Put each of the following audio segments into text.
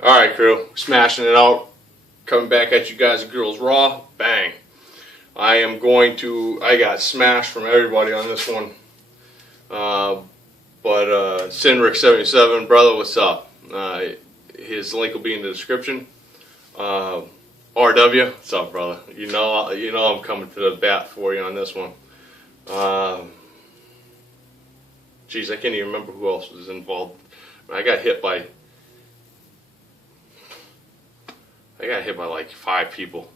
Alright crew, smashing it out, coming back at you guys and girls raw, bang. I got smashed from everybody on this one. Sinrick77, brother, what's up? His link will be in the description. RW, what's up, brother? You know I'm coming to the bat for you on this one. Geez, I can't even remember who else was involved. I got hit by like 5 people.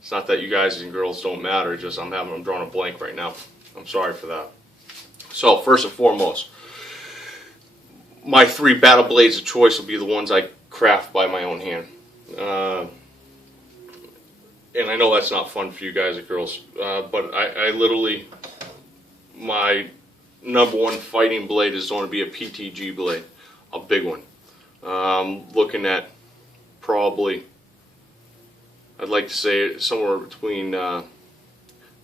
It's not that you guys and girls don't matter, just I'm drawing a blank right now. I'm sorry for that. So first and foremost, my 3 battle blades of choice will be the ones I craft by my own hand. And I know that's not fun for you guys and girls, but I literally, my #1 fighting blade is going to be a PTG blade, a big one. Looking at probably, I'd like to say somewhere between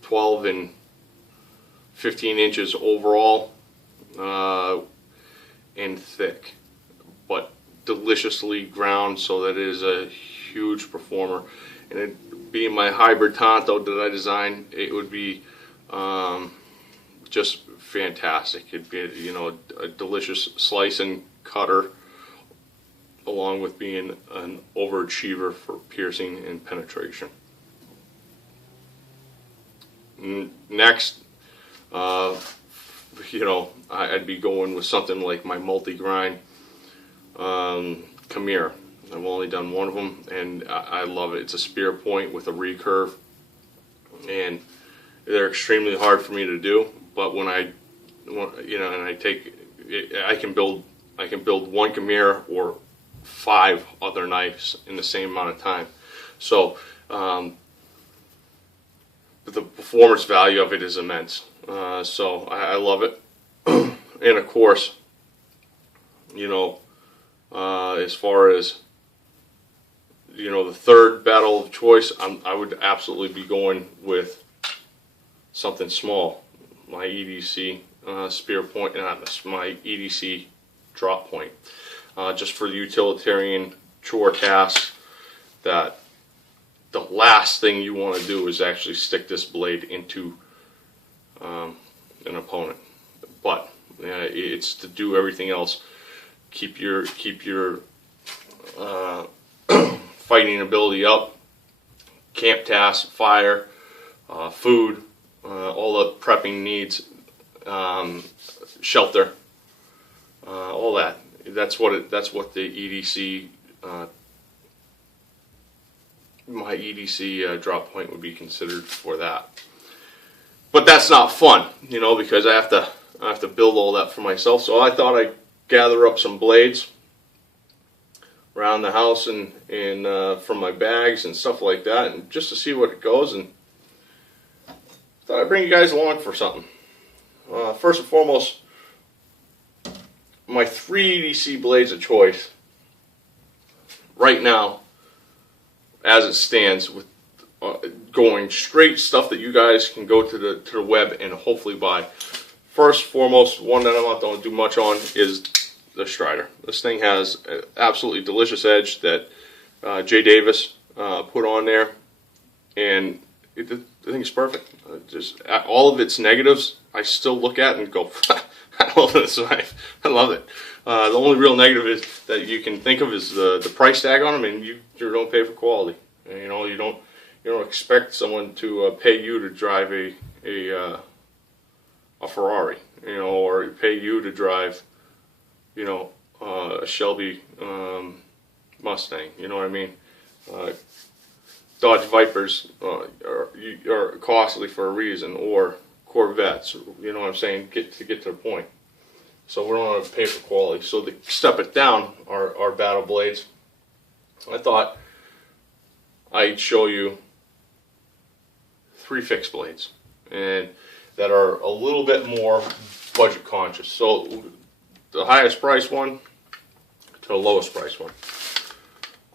12 and 15 inches overall, and thick, but deliciously ground so that it is a huge performer. And it being my hybrid Tonto that I designed, it would be just fantastic. It'd be, you know, a delicious slice and cutter, along with being an overachiever for piercing and penetration. Next, you know, I'd be going with something like my multi-grind Khmer. I've only done one of them, and I love it. It's a spear point with a recurve, and they're extremely hard for me to do. But when I take it, I can build one Khmer or 5 other knives in the same amount of time. So the performance value of it is immense. So I love it. And of course, you know, as far as, you know, the 3rd battle of choice, I would absolutely be going with something small. My EDC spear point, my EDC drop point. Just for the utilitarian chore tasks that the last thing you want to do is actually stick this blade into an opponent. But it's to do everything else. Keep your fighting ability up, camp tasks, fire, food, all the prepping needs, shelter, all that. That's what the EDC, my EDC drop point would be considered for that. But that's not fun, you know, because I have to build all that for myself. So I thought I'd gather up some blades around the house and from my bags and stuff like that, and just to see what it goes, and thought I'd bring you guys along for something. First and foremost, my 3 EDC blades of choice right now, as it stands, with going straight stuff that you guys can go to the web and hopefully buy. First and foremost, one that I'm not going to do much on is the Strider. This thing has an absolutely delicious edge that Jay Davis put on there, and the thing is perfect. Just all of its negatives, I still look at and go, I love this knife. I love it. The only real negative is that you can think of is the price tag on them, and you don't pay for quality. And, you know, you don't expect someone to pay you to drive a Ferrari, you know, or pay you to drive, you know, a Shelby Mustang. You know what I mean? Dodge Vipers are costly for a reason, or Corvettes. You know what I'm saying? To get to the point. So we don't want to pay for quality. So to step it down, our battle blades, I thought I'd show you 3 fixed blades, and that are a little bit more budget conscious. So the highest price one to the lowest price one.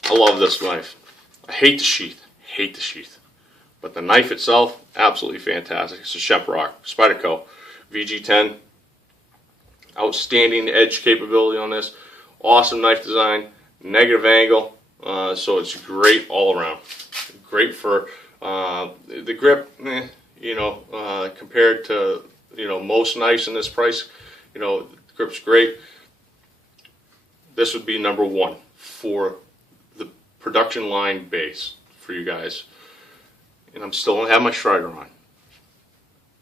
I love this knife. I hate the sheath, but the knife itself, absolutely fantastic. It's a Shemrock Spyderco VG10. Outstanding edge capability on this. Awesome knife design, negative angle, so it's great all around. Great for the grip, you know, compared to, you know, most knives in this price, you know, the grip's great. This would be number one for the production line base for you guys. And I'm still gonna have my Strider on,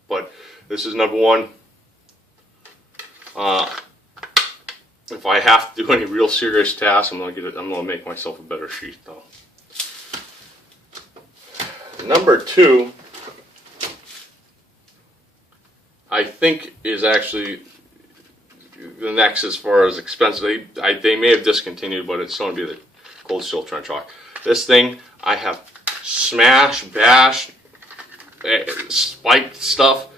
but this is number one. If I have to do any real serious tasks, I'm gonna make myself a better sheath though. Number two, I think, is actually the next as far as expensive. They may have discontinued, but it's going to be the Cold Steel Trench Hawk. This thing I have smashed, bashed, spiked stuff.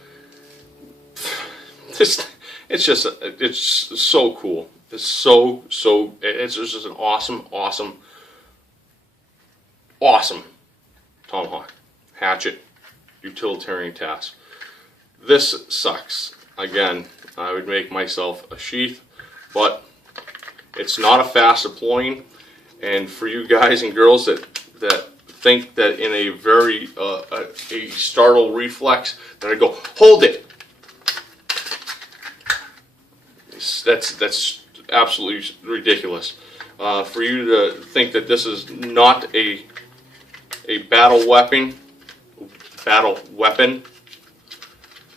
It's so cool. It's just an awesome tomahawk, hatchet, utilitarian task. This sucks. Again, I would make myself a sheath, but it's not a fast deploying. And for you guys and girls that think that in a very a startle reflex that I go, hold it. That's absolutely ridiculous. For you to think that this is not a battle weapon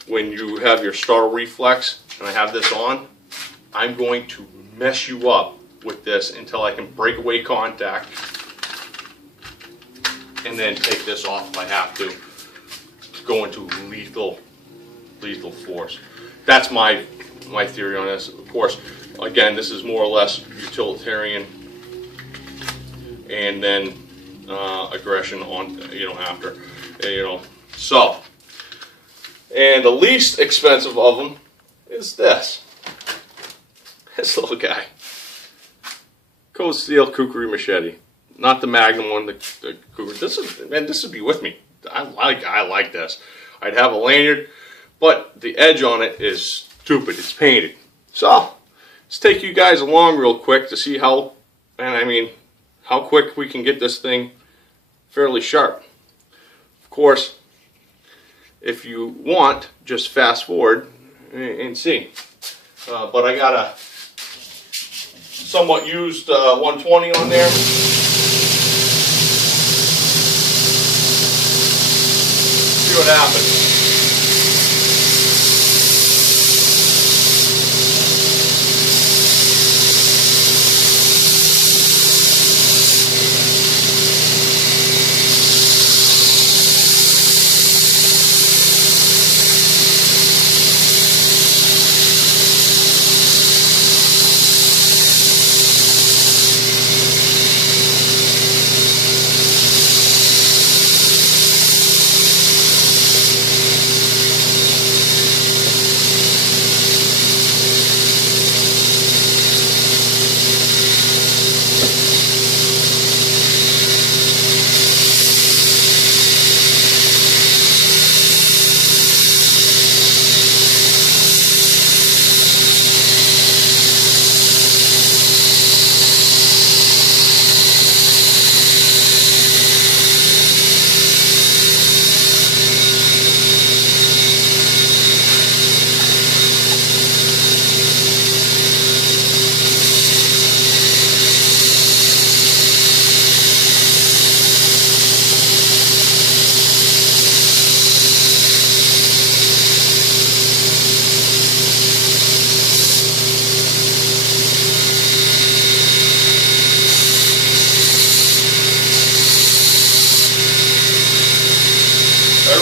when you have your startle reflex and I have this on, I'm going to mess you up with this until I can break away contact and then take this off if I have to go into lethal force. That's my theory on this. Of course, again, this is more or less utilitarian, and then aggression on, you know, after, you know. So, and the least expensive of them is this little guy, Cold Steel Kukri Machete, not the Magnum one, the Kukri. This would be with me. I like this. I'd have a lanyard, but the edge on it is stupid. It's painted. So let's take you guys along real quick to see how quick we can get this thing fairly sharp. Of course, if you want, just fast forward and see. But I got a somewhat used 120 on there. See what happens.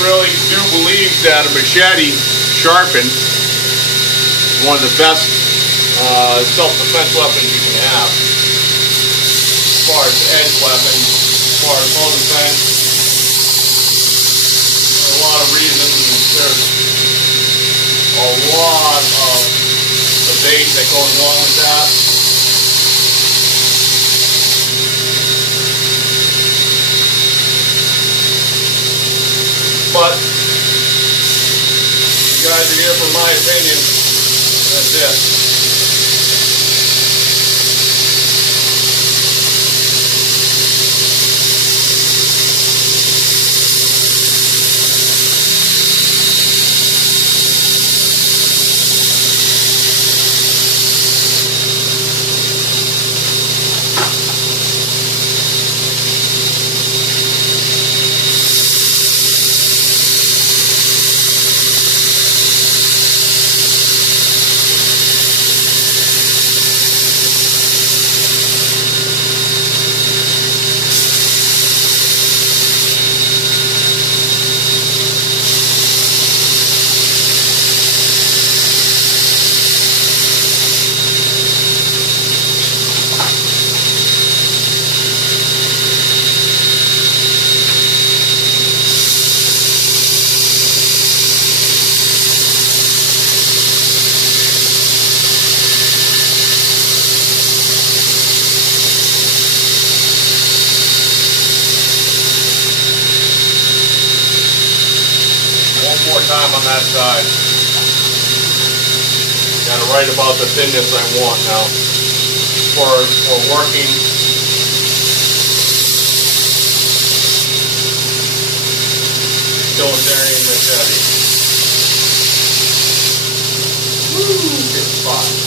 Really do believe that a machete sharpened is one of the best self-defense weapons you can have. As far as edge weapons, as far as home defense, there are a lot of reasons. There's a lot of debate that goes along with that. But you guys are here for my opinion. That's it. time on that side. Got it right about the thinness I want now for working. Utilitarian machete. Woo! Good spot.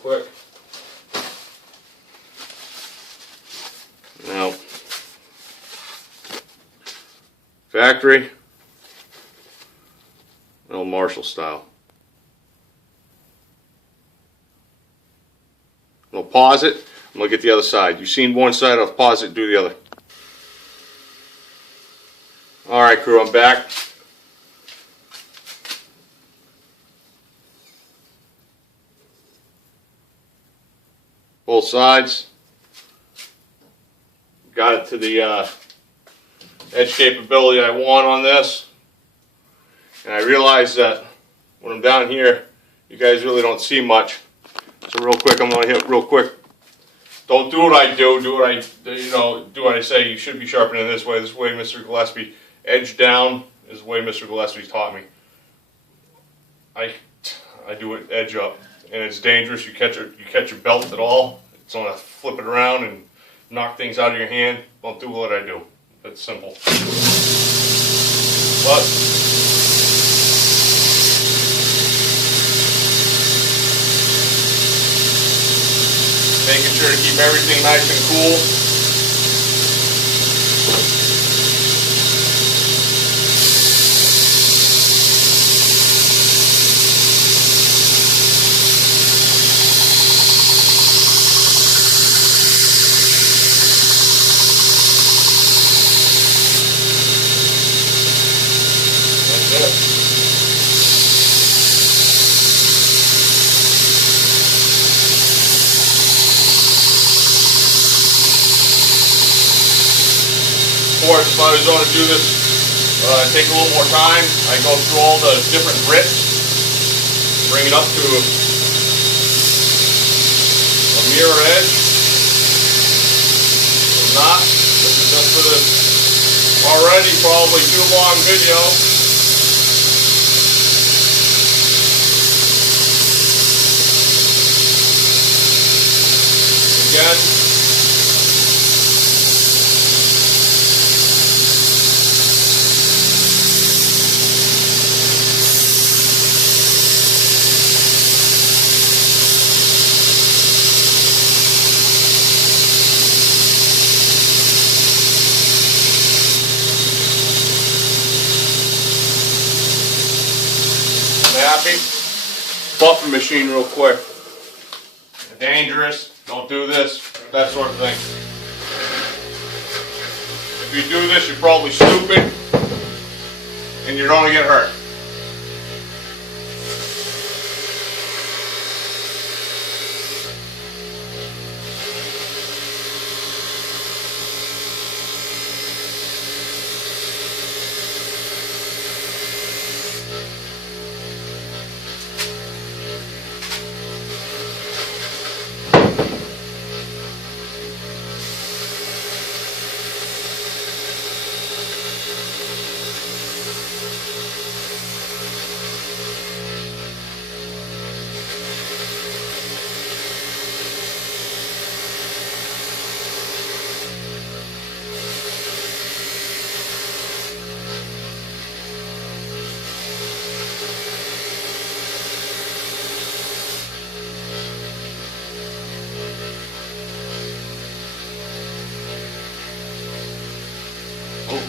Quick. Now, factory, old Marshall style. I'll pause it. I'm gonna get the other side. You've seen one side. I'll pause it. Do the other. All right, crew. I'm back. Both sides. Got it to the edge capability I want on this. And I realize that when I'm down here, you guys really don't see much. So real quick, I'm going to hit real quick. Don't do what I do. Do what I say. You should be sharpening this way. This way, Mr. Gillespie. Edge down is the way Mr. Gillespie taught me. I do it edge up. And it's dangerous. You catch your belt at all, it's gonna flip it around and knock things out of your hand. Don't do what I do. It's simple. But making sure to keep everything nice and cool. Of course, if I was going to do this, take a little more time, I go through all the different grits, bring it up to a mirror edge. If not, this is just for this already probably too long video. Again. Happy? Buffing machine real quick. Dangerous. Don't do this. That sort of thing. If you do this, you're probably stupid and you're going to get hurt. Oh.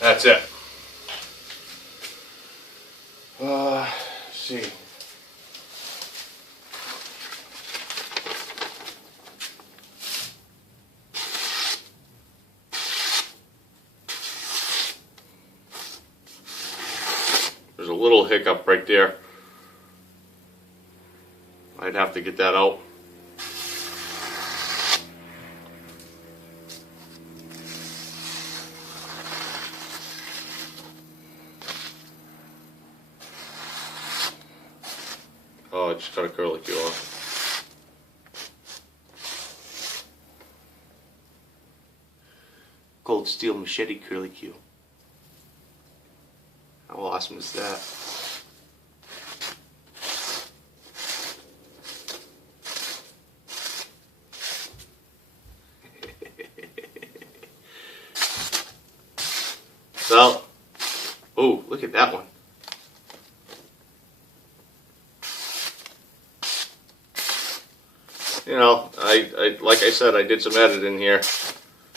That's it. Let's see. There's a little hiccup right there. I'd have to get that out. Oh, I just got a curlicue off. Cold steel machete curlicue. How awesome is that? So, oh, look at that one. You know, I like I said, I did some editing here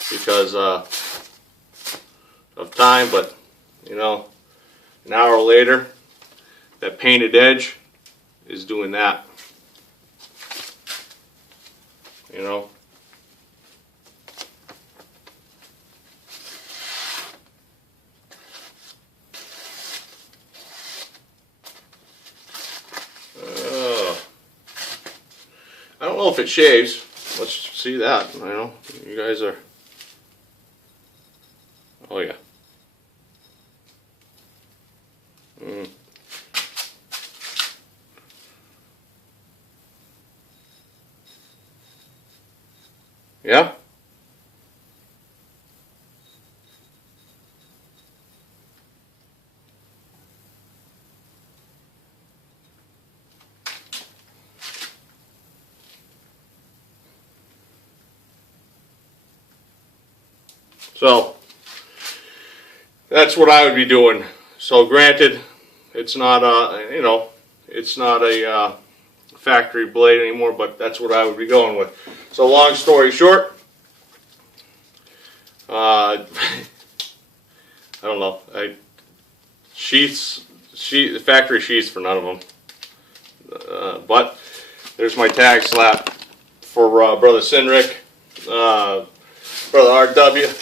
because of time, but you know, an hour later, that painted edge is doing that. You know. I don't know if it shaves. Let's see that. I know you guys are. Oh yeah. Yeah. So that's what I would be doing. So granted, it's not you know, it's not a factory blade anymore, but that's what I would be going with. So long story short, I don't know. Factory sheaths for none of them. But there's my tag slap for Brother Sinrick, Brother RW.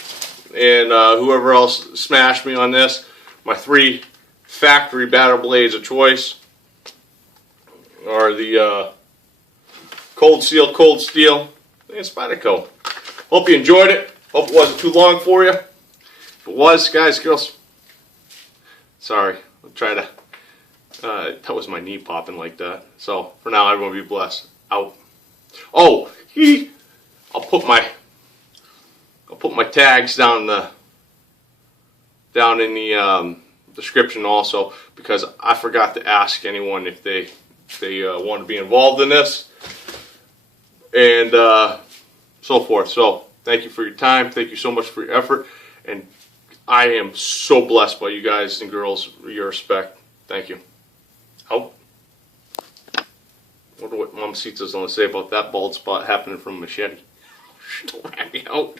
And whoever else smashed me on this, my 3 factory battle blades of choice are the Cold Steel, and Spyderco. Hope you enjoyed it. Hope it wasn't too long for you. If it was, guys, girls, sorry. I'll try to. That was my knee popping like that. So for now, everyone be blessed. Out. Oh, I'll put my tags down in the description also, because I forgot to ask anyone if they want to be involved in this and so forth. So thank you for your time. Thank you so much for your effort, and I am so blessed by you guys and girls. Your respect. Thank you. Out. Wonder what Mama Sita's gonna say about that bald spot happening from a machete. Don't rat me out.